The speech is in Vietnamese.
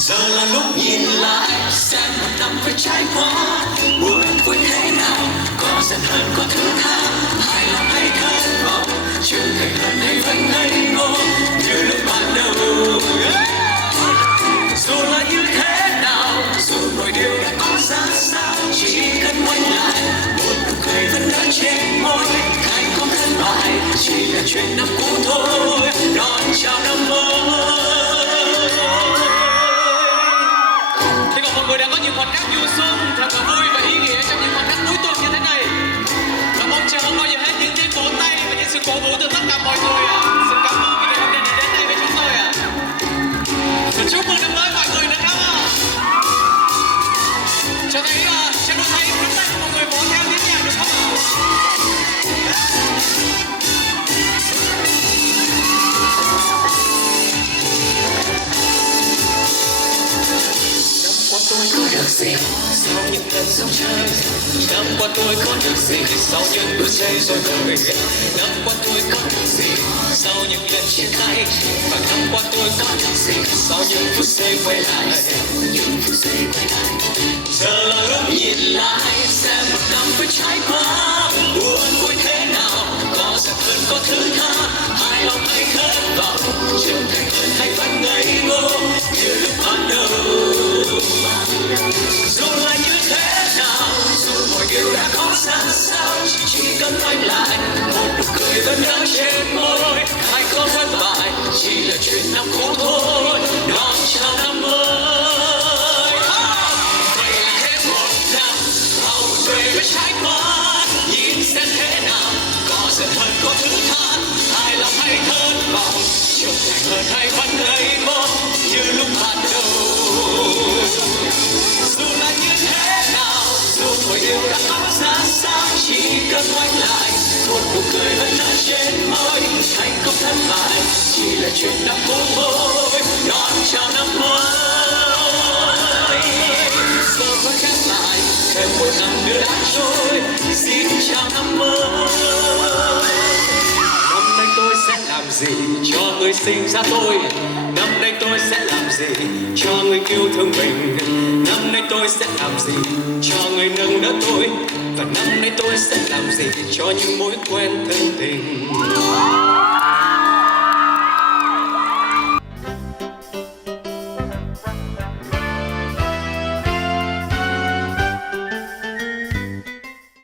Giờ là lúc nhìn lại xem một năm vừa trải qua, buồn vui thế nào, có giận hờn có thứ tha, hài lòng hay thất vọng, trưởng thành hơn hay vẫn ngây ngô như lúc ban đầu. Dù là như thế nào, dù mọi điều đã có ra sao, chỉ cần quay lại một nụ cười vẫn nở trên môi. Thành công thất bại chỉ là chuyện năm cũ thôi, đón chào năm mới. Hy vọng mọi người đã có những khoảnh khắc vui xuân thật là vui và ý nghĩa trong những khoảnh khắc cuối tuần như thế này. Và mong chờ không bao giờ hết những tiếng vỗ tay và những sự cổ vũ từ tất cả mọi người ạ. Xin cảm ơn vì ngày hôm nay đã đến đây với chúng tôi ạ. Và chúc mừng năm mới mọi người nữa không ạ? Cho thấy trên đôi tay nắm tay của mọi người vỗ theo tiếng nhạc được không ạ? Tôi có được gì sau những lần sống chơi? Năm qua tôi có được gì sau những bữa chơi rồi vơi? Năm qua tôi có được gì sau những lần chia tay? Và năm qua tôi có được gì sau những phút giây quay lại? Giờ là lúc nhìn lại xem một năm vừa trải qua, buồn vui thế nào, có giận hờn có thứ tha, hài lòng hay thất vọng, trưởng thành hơn hay vẫn ngây ngô như lúc ban đầu. Dù là như thế nào, dù mọi điều đã có ra sao, chỉ cần quay lại một nụ cười vẫn nở trên môi. Hay có thất bại chỉ là chuyện năm cũ thôi, đón chào năm mới. Vậy là hết một năm, hầu về với trái qua, nhìn xem thế nào, có giận hờn có thứ tha, hài lòng hay thất vọng, trưởng thành hơn hay vẫn ngây ngô như lúc ban đầu. Dù là như thế nào, dù mọi điều đã có ra sao, chỉ cần quay lại một nụ cười vẫn nở trên môi. Thành công thất bại chỉ là chuyện năm cũ thôi, đón chào năm mới. Giờ vẫn khép lại thêm một năm nữa đã trôi, xin chào năm mới. Năm nay tôi sẽ làm gì cho người sinh ra tôi? Năm nay tôi sẽ làm gì cho người yêu thương mình? Năm nay tôi sẽ làm gì cho người nâng đỡ tôi? Và năm nay tôi sẽ làm gì cho những mối quen thân tình?